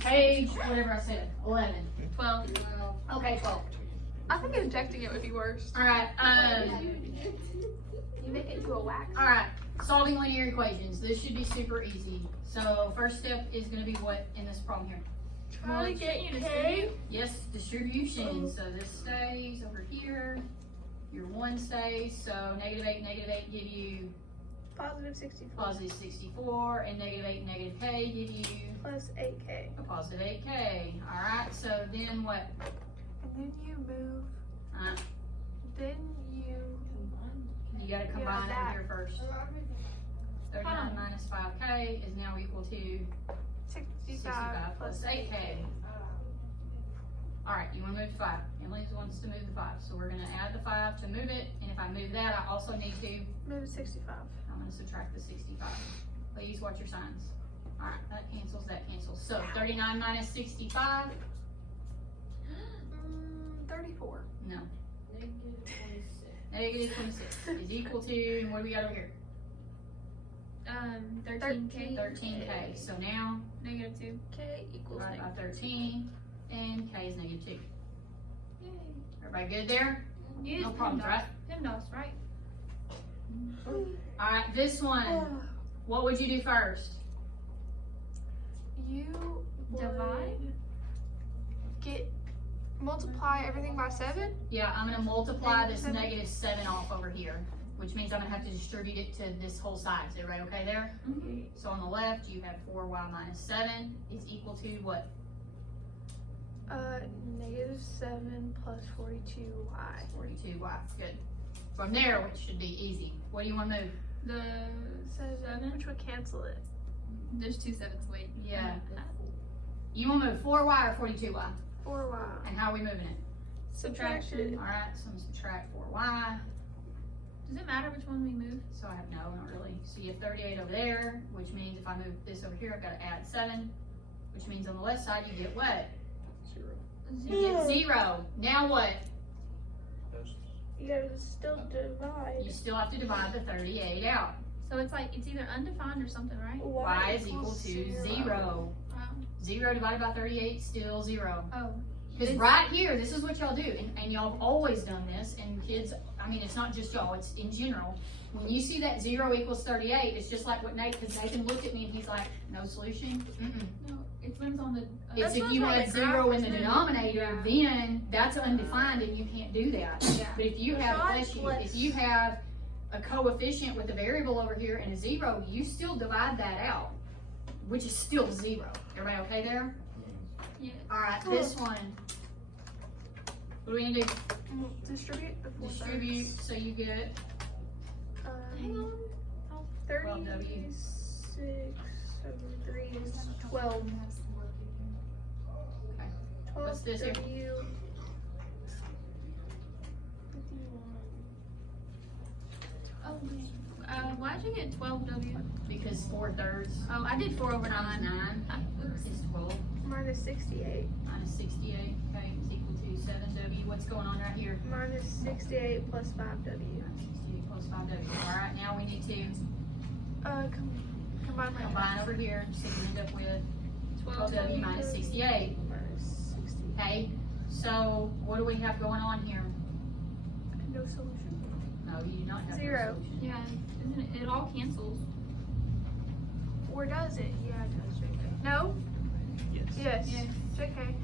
Page, whatever I said, 11. 12. Okay, 12. I think injecting it would be worse. Alright, You make it into a wax. alright, solving linear equations. This should be super easy. So, first step is going to be what in this problem here? Try to get you to Yes, distribution. So, this stays over here. Your 1 stays. So, negative 8 give you positive 64. Positive 64. And negative 8 and negative k give you Plus 8k. a positive 8k. Alright, so then what? And then you move. Then You got to combine over here first. 39 minus 5k is now equal to 65 plus 8k. Alright, you want to move to 5. Emily wants to move the 5. So we're going to add the 5 to move it. And if I move that, I also need to move 65. I'm going to subtract the 65. Please watch your signs. Alright, that cancels, that cancels. So 39 minus 65? 34. No. Negative 26 is equal to, and what do we got over here? 13k. 13k. So now, Negative 2k equals divided by negative 13, and k is negative 2. Yay. Everybody good there? No problems, right? PEMDAS, right? Alright, this one. What would you do first? You divide. Multiply everything by 7. Yeah, I'm going to multiply this negative 7 off over here, which means I'm going to have to distribute it to this whole side. Is everybody okay there? Mm-hmm. So on the left, you have 4y minus 7 is equal to what? Negative 7 plus 42y. 42y. Good. From there, which should be easy. What do you want to move? The 7, which would cancel it. There's 2 7s, wait. Yeah. You want to move 4y or 42y? 4y. And how are we moving it? Subtraction. Alright, so I'm going to subtract 4y. Does it matter which one we move? So I have no, not really. So you have 38 over there, which means if I move this over here, I've got to add 7, which means on the left side you get what? 0. You get 0. Now what? You gotta still divide. You still have to divide the 38 out. So it's like, it's either undefined or something, right? Y is equal to 0. Wow. 0 divided by 38, still 0. Oh. Because right here, this is what y'all do, and y'all have always done this, and kids, I mean, it's not just y'all, it's in general. When you see that 0 equals 38, it's just like what Nate, because Nathan looked at me and he's like, no solution? No, it depends on the... It's if you had 0 in the denominator, then that's undefined and you can't do that. Yeah. But if you have, if you have a coefficient with a variable over here and a 0, you still divide that out, which is still 0. Everybody okay there? Yeah. Alright, this one. What are we gonna do? Distribute the 4 Distribute, so you get hang on. 36 over 3 is 12. Okay. 12 What's this here? W. 51. Oh, why'd you get 12W? because 4/3 Oh, I did 4 over 9. times 9 is 12. Minus 68. Minus 68, okay, is equal to 7W. What's going on right here? Minus 68 plus 5W. Minus 68 plus 5W. Alright, now we need to combine over here, so you end up with 12W minus 68. Minus 68. Okay, so what do we have going on here? No solution. No, you do not have 0. no solution. Yeah, isn't it? It all cancels. Or does it? Yeah, it does. JK. No? Yes. Yes. JK.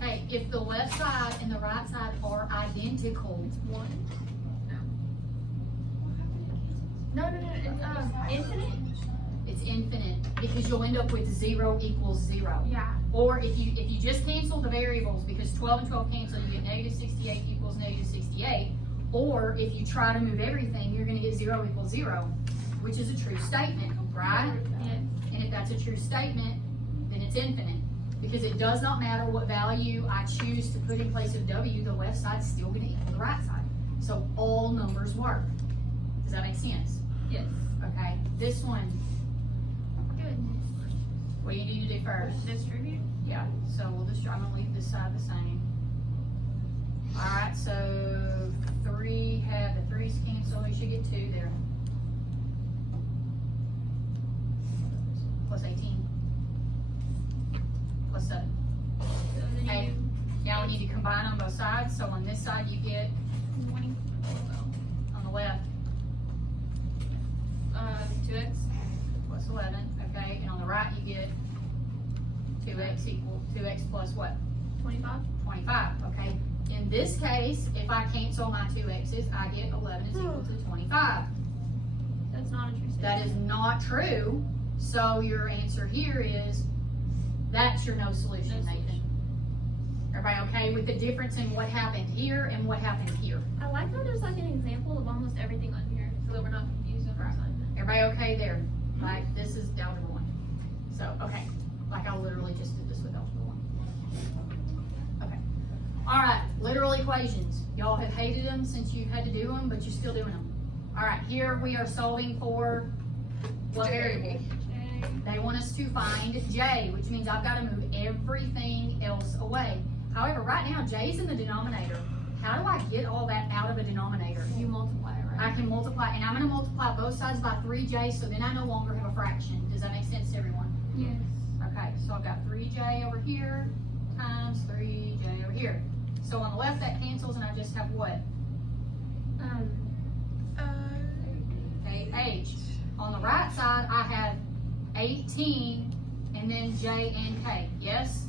Hey, if the left side and the right side are identical, 1. No. It's infinite? it's infinite because you'll end up with 0 equals 0. Yeah. Or if you just cancel the variables, because 12 and 12 cancel, you get negative 68 equals negative 68. Or if you try to move everything, you're going to get 0 equals 0, which is a true statement, right? Yeah. And if that's a true statement, then it's infinite. Because it does not matter what value I choose to put in place of W, the left side's still going to equal the right side. So all numbers work. Does that make sense? Yes. Okay, this one, Good. what do you need to do first? Distribute. Yeah, so I'm gonna leave this side the same. Alright, so the 3's cancel, you should get 2 there. Plus 18. plus 7. So then Okay. Now we need to combine on both sides. So on this side you get, 20. on the left, 2x. plus 11, okay? And on the right you get 2x plus what? 25. 25, okay? In this case, if I cancel my 2x's, I get 11 is equal to 25. That's not a true statement. That is not true. So your answer here is, that's your no solution, No Nathan. solution. Everybody okay with the difference in what happened here and what happened here? I like how there's like an example of almost everything on here, so that we're not confused on our Right. side. Everybody okay there? Like, this is algebra 1. So, okay. Like, I literally just did this with algebra 1. Okay. All right, literal equations. Y'all have hated them since you had to do them, but you're still doing them. All right, here we are solving for what variable? They want us to find j, which means I've got to move everything else away. However, right now, j is in the denominator. How do I get all that out of a denominator? You multiply it, right? I can multiply, and I'm going to multiply both sides by 3j, so then I no longer have a fraction. Does that make sense to everyone? Yes. Okay, so I've got 3j over here times 3j over here. So on the left, that cancels, and I just have what? H. On the right side, I have 18, and then j and k. Yes?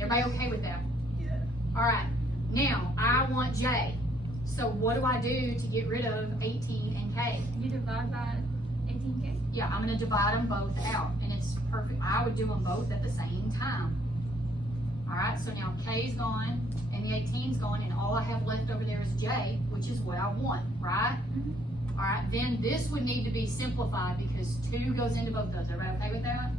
Everybody okay with that? Yeah. All right. Now, I want j. So what do I do to get rid of 18 and k? You divide by 18k. Yeah, I'm going to divide them both out, and it's perfect. I would do them both at the same time. All right, so now k is gone, and the 18 is gone, and all I have left over there is j, which is what I want, right? Mhm. All right, then this would need to be simplified because 2 goes into both those. Everybody okay with that?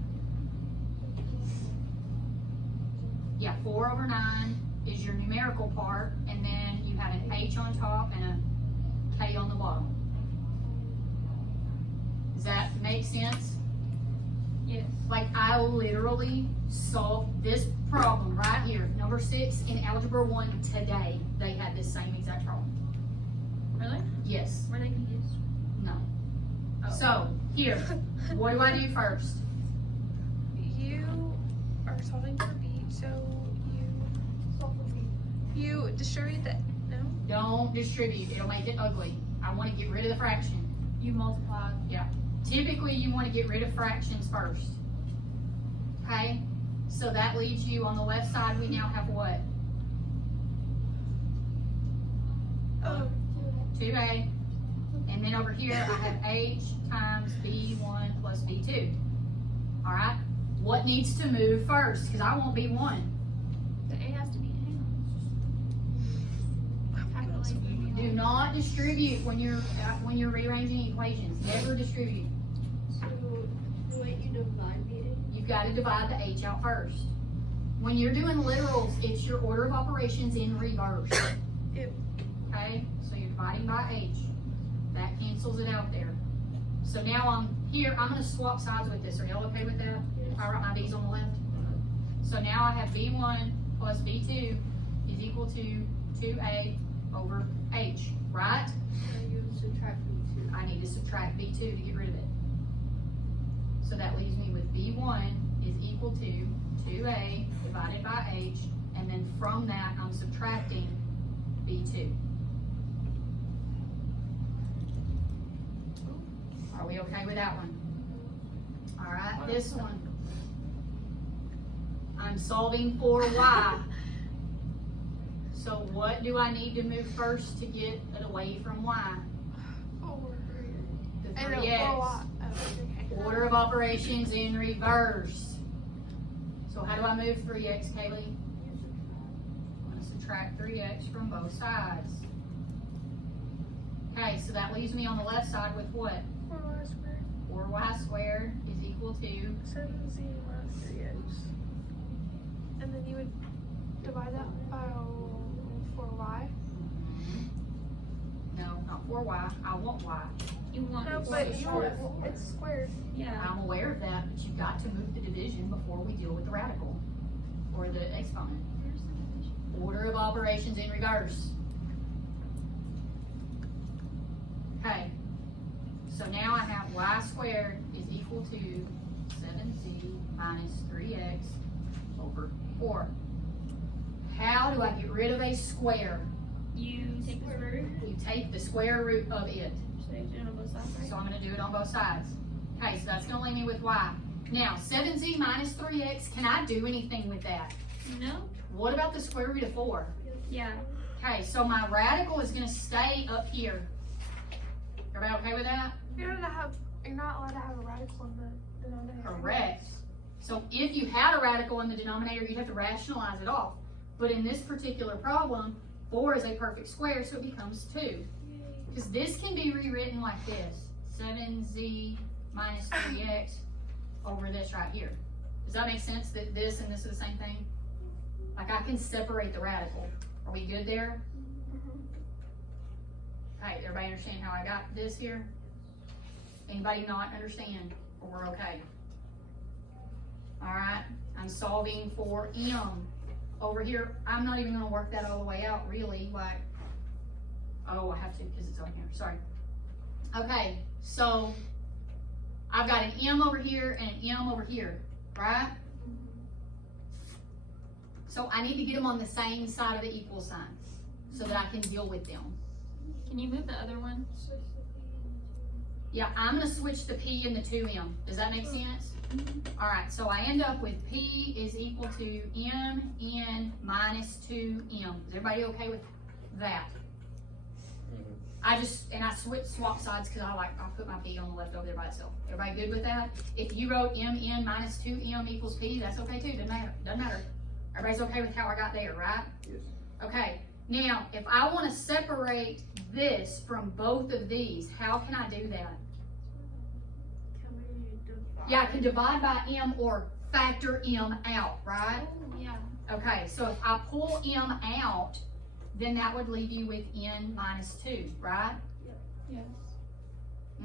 Yeah, 4 over 9 is your numerical part, and then you have an h on top and a k on the bottom. Does that make sense? Yes. Like, I literally solved this problem right here, number 6 in Algebra 1 today. They had this same exact problem. Really? Yes. Were they confused? No. Oh. So, here, what do I do first? You are solving for B, so you distribute that. No? Don't distribute. It'll make it ugly. I want to get rid of the fraction. You multiply. Typically, you want to get rid of fractions first. Okay? So that leaves you on the left side, we now have what? 2a. And then over here, I have h times b1 plus b2. All right? What needs to move first? Because I want b1. The A has to be calculate. Do not distribute when you're rearranging equations. Never distribute. So, the way you divide the You've got to divide the h out first. When you're doing literals, it's your order of operations in reverse. Yep. Okay? So you're dividing by h. That cancels it out there. So now I'm here, I'm going to swap sides with this. Are y'all okay with that? If I write my b's on the left? So now I have b1 plus b2 is equal to 2a over h, right? So you subtract B2. I need to subtract b2 to get rid of it. So that leaves me with b1 is equal to 2a divided by h, and then from that I'm subtracting b2. Are we okay with that one? All right, this one. I'm solving for y. So what do I need to move first to get it away from y? The 3x. Order of operations in reverse. So how do I move 3x, Kaylee? I'm going to subtract 3x from both sides. Okay, so that leaves me on the left side with what? 4y squared. 4y squared is equal to 7z minus 3x. And then you would divide that by 4y. no, not 4y. I want y. You want No, but it's squared. yeah. I'm aware of that, but you've got to move the division before we deal with the radical or the exponent. Order of operations in reverse. Okay, so now I have y squared is equal to 7z minus 3x over 4. How do I get rid of a square? You take the square root. You take the square root of it. So you do it on both sides, right? So I'm going to do it on both sides. Okay, so that's going to leave me with y. Now, 7z minus 3x, can I do anything with that? No? What about the square root of 4? Yeah. Okay, so my radical is going to stay up here. Everybody okay with that? You're not allowed to have a radical in the denominator. Correct. So if you had a radical in the denominator, you'd have to rationalize it off. But in this particular problem, 4 is a perfect square, so it becomes 2. Because this can be rewritten like this. 7z minus 3x over this right here. Does that make sense that this and this are the same thing? Like I can separate the radical. Are we good there? Okay, everybody understand how I got this here? Anybody not understand? Or we're okay? Alright, I'm solving for m. Over here, I'm not even going to work that all the way out, really. Like, oh, I have to because it's on here. Sorry. Okay, so I've got an m over here and an m over here, right? So I need to get them on the same side of the equal sign so that I can deal with them. Can you move the other one? Yeah, I'm going to switch the p and the 2m. Does that make sense? All right, so I end up with p is equal to mn minus 2m. Is everybody okay with that? I swap sides because I put my p on the left over there by itself. Everybody good with that? If you wrote mn minus 2m equals p, that's okay too. Doesn't matter. Everybody's okay with how I got there, right? Yes. Okay. Now, if I want to separate this from both of these, how can I do that? Yeah, I can divide by m or factor m out, right? Oh, yeah. Okay, so if I pull m out, then that would leave you with n minus 2, right? Yes.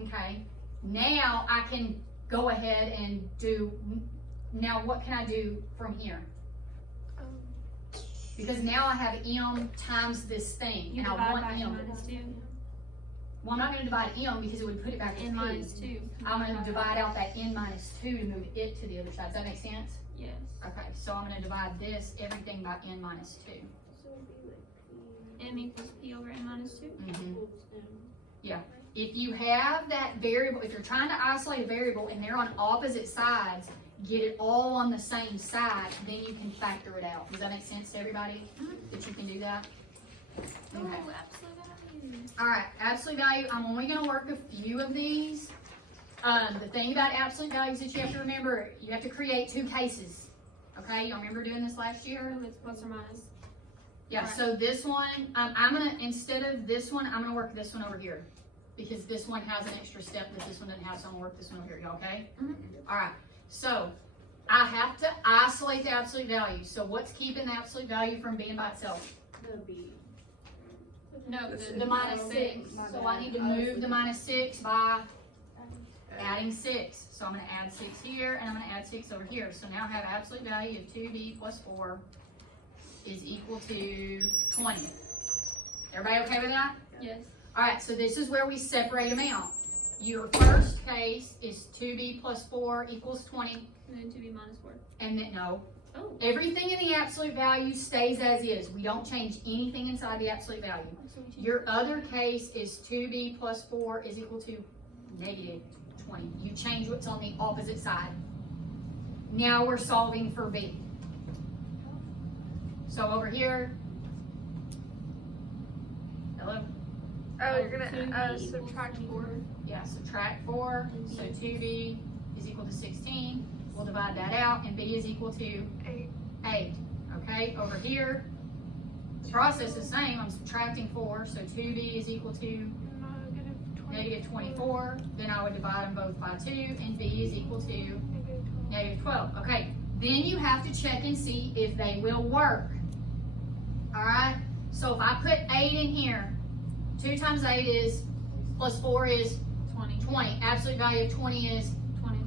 Okay, now I can go ahead and do, now what can I do from here? Because now I have m times this thing, You and I divide want by n m. minus 2. Well, I'm not going to divide m because it would put it back in N p. minus 2. I'm going to divide out that n minus 2 to move it to the other side. Does that make sense? Yes. Okay, so I'm going to divide this, everything by n minus 2. M equals p over n minus 2. Yeah. If you have that variable, if you're trying to isolate a variable and they're on opposite sides, get it all on the same side, then you can factor it out. Does that make sense to everybody? That you can do that? Okay. Oh, absolute value. All right, absolute value. I'm only going to work a few of these. The thing about absolute values that you have to remember, you have to create 2 cases. Okay, y'all remember doing this last year? Oh, it's plus or minus. Yeah, Right. so this one, I'm going to, instead of this one, I'm going to work this one over here. Because this one has an extra step that this one doesn't have, so I'm going to work this one over here. Y'all okay? All right, so I have to isolate the absolute value. So what's keeping the absolute value from being by itself? No, The minus 6. So I need to move the minus 6 by adding 6. So I'm going to add 6 here, and I'm going to add 6 over here. So now I have absolute value of 2b plus 4 is equal to 20. Everybody okay with that? Yes. All right, so this is where we separate them out. Your first case is 2b plus 4 equals 20. And then 2b minus 4. And then, no. Oh. Everything in the absolute value stays as is. We don't change anything inside the absolute value. So we change Your other case is 2b plus 4 is equal to negative 20. You change what's on the opposite side. Now we're solving for b. So over here, hello? Oh, you're gonna 2b subtract 4. Yeah, subtract 4, so 2b is equal to 16. We'll divide that out, and b is equal to 8. Okay, over here, the process is the same. I'm subtracting 4, so 2b is equal to negative 24. Then I would divide them both by 2, and b is equal to negative 12. Okay, then you have to check and see if they will work. All right, so if I put 8 in here, 2 times 8 is, plus 4 is 20. Absolute value of 20 is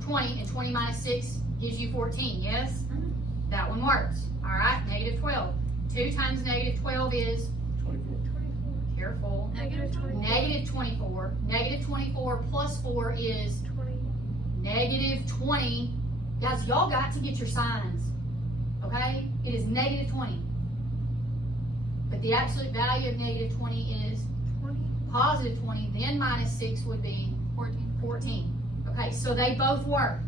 20, and 20 minus 6 gives you 14, yes? That one works. All right, negative 12. 2 times negative 12 is, 24. careful, Negative 24. negative 24. Negative 24 plus 4 is 20. negative 20. Guys, y'all got to get your signs, okay? it is negative 20. But the absolute value of negative 20 is 20. positive 20, then minus 6 would be 14. Okay, so they both work.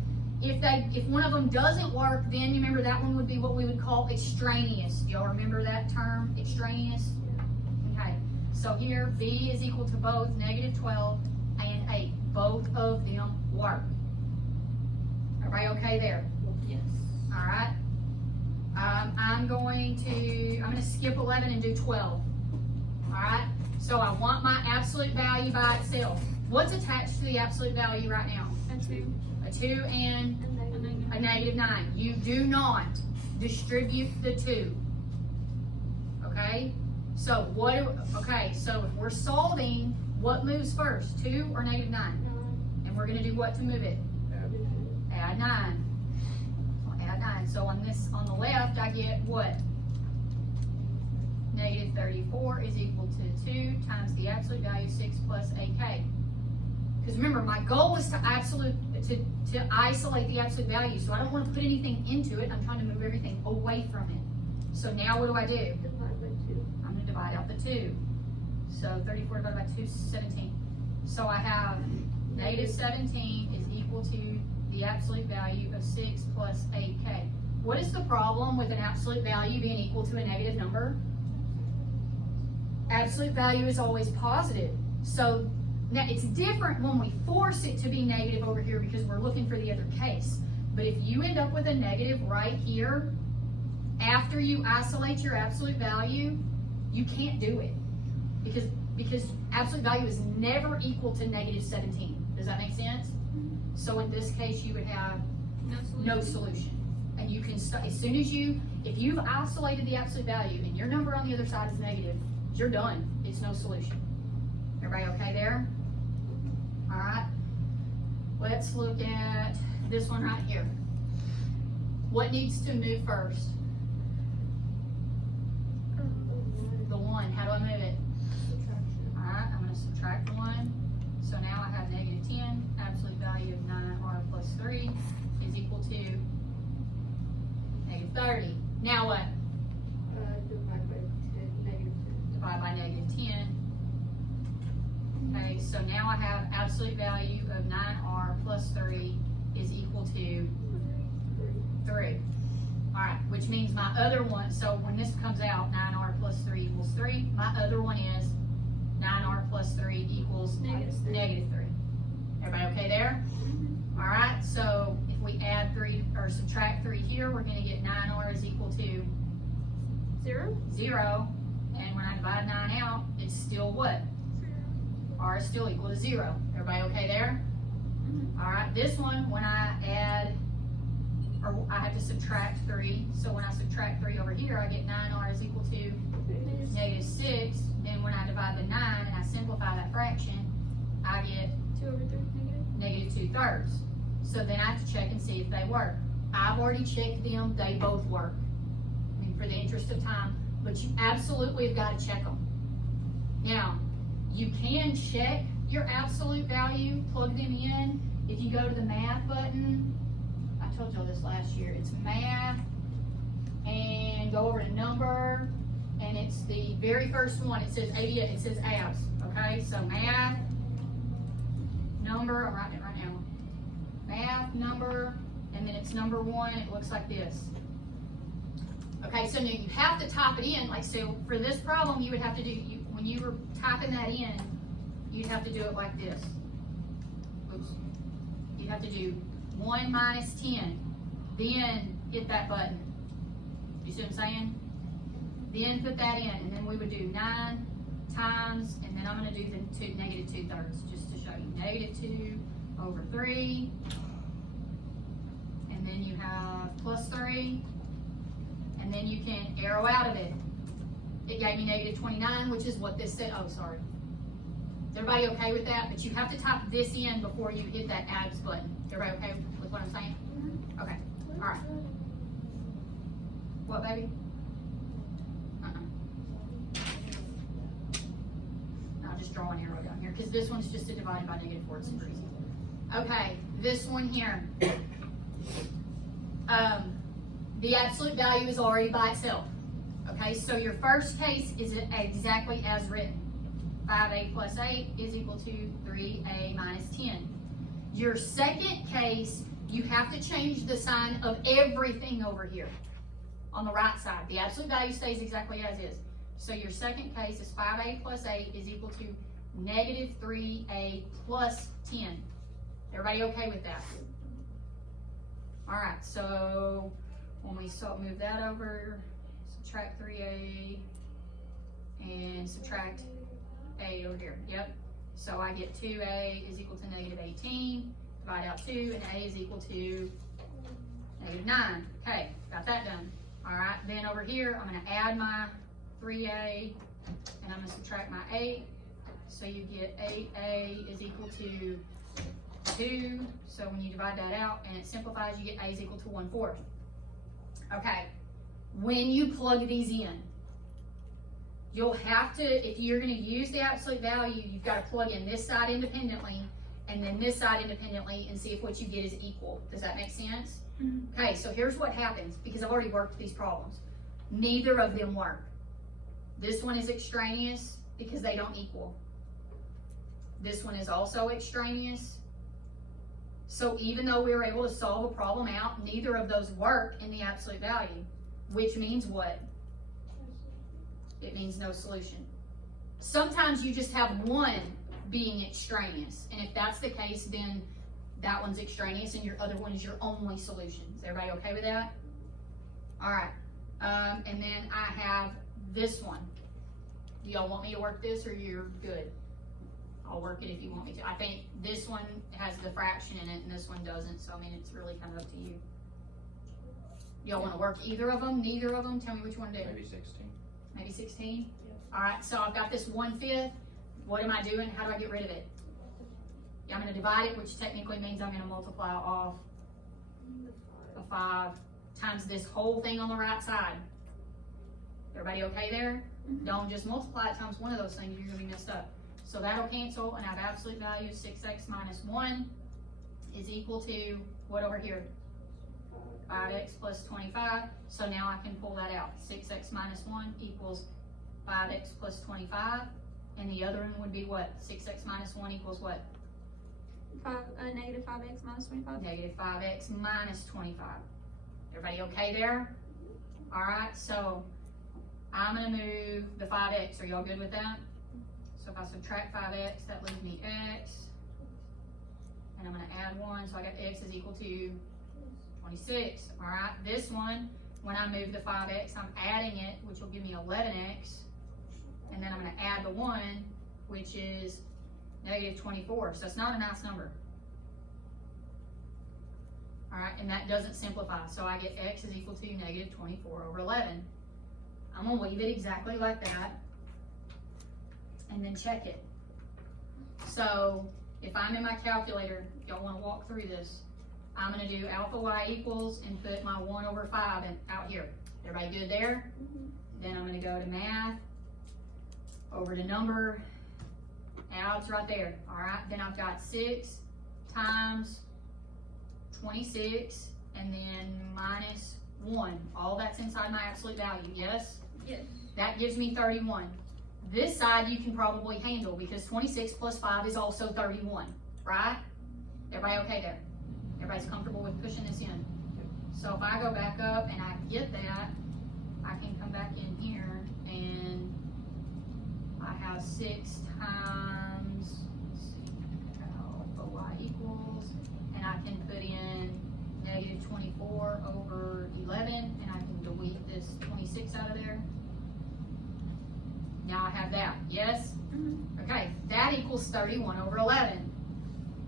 If one of them doesn't work, then you remember that one would be what we would call extraneous. Do y'all remember that term, extraneous? Okay, so here B is equal to both negative 12 and 8. Both of them work. Everybody okay there? Yes. All right. I'm going to skip 11 and do 12. All right. So I want my absolute value by itself. What's attached to the absolute value right now? A 2. A 2 and A a negative 9. You do not distribute the 2. Okay. So so if we're solving, what moves first? 2 or negative 9? And we're going to do what to move it? Add 9. Add 9. So on the left, I get what? Negative 34 is equal to 2 times the absolute value 6 plus AK. Because remember, my goal is to isolate the absolute value. So I don't want to put anything into it. I'm trying to move everything away from it. So now what do I do? Divide by 2. I'm going to divide out the 2. So 34 divided by 2 is 17. So I have negative 17 is equal to the absolute value of 6 plus 8k. What is the problem with an absolute value being equal to a negative number? Absolute value is always positive. So now it's different when we force it to be negative over here because we're looking for the other case. But if you end up with a negative right here, after you isolate your absolute value, you can't do it. Because absolute value is never equal to negative 17. Does that make sense? So in this case, you would have no solution. And you can, as soon as if you've isolated the absolute value and your number on the other side is negative, you're done. It's no solution. Everybody okay there? All right. Let's look at this one right here. What needs to move first? The 1. How do I move it? Subtraction. All right, I'm going to subtract 1. So now I have negative 10. Absolute value of 9r plus 3 is equal to negative 30. Now what? Divide by 10, negative 10. Divide by negative 10. Okay, so now I have absolute value of 9r plus 3 is equal to 3. All right, which means my other one, so when this comes out, 9r plus 3 equals 3. My other one is 9r plus 3 equals negative 3. Everybody okay there? All right, so if we add 3 or subtract 3 here, we're going to get 9r is equal to 0. 0. And when I divide 9 out, it's still what? 0. R is still equal to 0. Everybody okay there? All right, this one, when I add, or I have to subtract 3. So when I subtract 3 over here, I get 9r is equal to negative 6. Then when I divide the 9 and I simplify that fraction, I get 2 over 3 negative. negative 2/3. So then I have to check and see if they work. I've already checked them. They both work. I mean, for the interest of time, but you absolutely have got to check them. Now, you can check your absolute value, plug them in. If you go to the math button, I told y'all this last year, it's math, and go over to number, and it's the very first one. It says it says abs, okay? So math, number, I'm writing it right now. Math, number, and then it's number 1. It looks like this. Okay, so now you have to type it in. Like, so for this problem, you would have to do, when you were typing that in, you'd have to do it like this. Oops. You'd have to do 1 minus 10, then hit that button. You see what I'm saying? Then put that in, and then we would do 9 times, and then I'm going to do the negative 2/3 just to show you. Negative 2 over 3, and then you have plus 3, and then you can arrow out of it. It gave me negative 29, which is what this said. Oh, sorry. Is everybody okay with that? But you have to type this in before you hit that abs button. Everybody okay with what I'm saying? Okay. All right. What, baby? I'll just draw an arrow down here because this one's just a divided by negative 4. It's super easy. Okay, this one here. the absolute value is already by itself. Okay, so your first case is exactly as written. 5a plus 8 is equal to 3a minus 10. Your second case, you have to change the sign of everything over here on the right side. The absolute value stays exactly as is. So your second case is 5a plus 8 is equal to negative 3a plus 10. Everybody okay with that? All right, so when we move that over, subtract 3a and subtract a over here. Yep. So I get 2a is equal to negative 18. Divide out 2, and a is equal to negative 9. Okay, got that done. All right, then over here, I'm going to add my 3a, and I'm going to subtract my 8. So you get 8a is equal to 2. So when you divide that out and it simplifies, you get a is equal to 1/4. Okay, when you plug these in, you'll have to, if you're going to use the absolute value, you've got to plug in this side independently and then this side independently and see if what you get is equal. Does that make sense? Mm-hmm. Okay, so here's what happens, because I've already worked these problems. Neither of them work. This one is extraneous because they don't equal. This one is also extraneous. So even though we were able to solve a problem out, neither of those work in the absolute value, which means what? It means no solution. Sometimes you just have one being extraneous, and if that's the case, then that one's extraneous and your other one is your only solution. Is everybody okay with that? All right, and then I have this one. Do y'all want me to work this, or you're good? I'll work it if you want me to. I think this one has the fraction in it and this one doesn't, so I mean, it's really kind of up to you. Y'all want to work either of them, neither of them? Tell me which one to do. Maybe 16. Maybe 16? All right, so I've got this 1/5. What am I doing? How do I get rid of it? Yeah, I'm going to divide it, which technically means I'm going to multiply off a 5 times this whole thing on the right side. Everybody okay there? Mm-hmm. Don't just multiply it times one of those things, you're going to be messed up. So that'll cancel, and I have absolute value 6x minus 1 is equal to what over here? 5x plus 25. So now I can pull that out. 6x minus 1 equals 5x plus 25. And the other one would be what? 6x minus 1 equals what? Negative 5x minus 25. Negative 5x minus 25. Everybody okay there? All right, so I'm going to move the 5x. Are y'all good with that? So if I subtract 5x, that leaves me x. And I'm going to add 1, so I got x is equal to 26. All right, this one, when I move the 5x, I'm adding it, which will give me 11x. And then I'm going to add the 1, which is negative 24. So it's not a nice number. All right, and that doesn't simplify. So I get x is equal to negative 24 over 11. I'm going to leave it exactly like that and then check it. So if I'm in my calculator, y'all want to walk through this, I'm going to do alpha y equals and put my 1 over 5 out here. Everybody good there? Mm-hmm. Then I'm going to go to math, over to number, adds right there. All right, then I've got 6 times 26 and then minus 1. All that's inside my absolute value, yes? Yes. That gives me 31. This side you can probably handle because 26 plus 5 is also 31, right? Everybody okay there? Everybody's comfortable with pushing this in? So if I go back up and I get that, I can come back in here and I have 6 times, let's see, alpha y equals, and I can put in negative 24 over 11, and I can delete this 26 out of there. Now I have that, yes? Mm-hmm. Okay, that equals 31 over 11,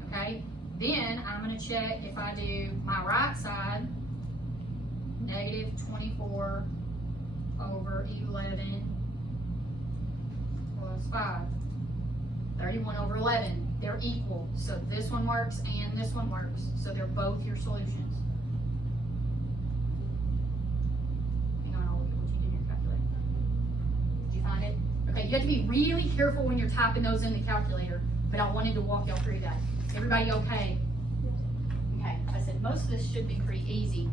okay? Then I'm going to check if I do my right side, negative 24 over 11 plus 5. 31 over 11, they're equal. So this one works and this one works. So they're both your solutions. Hang on, I'll look at what you did in your calculator. Did you find it? Okay, you have to be really careful when you're typing those in the calculator, but I wanted to walk y'all through that. Everybody okay? Okay, I said most of this should be pretty easy.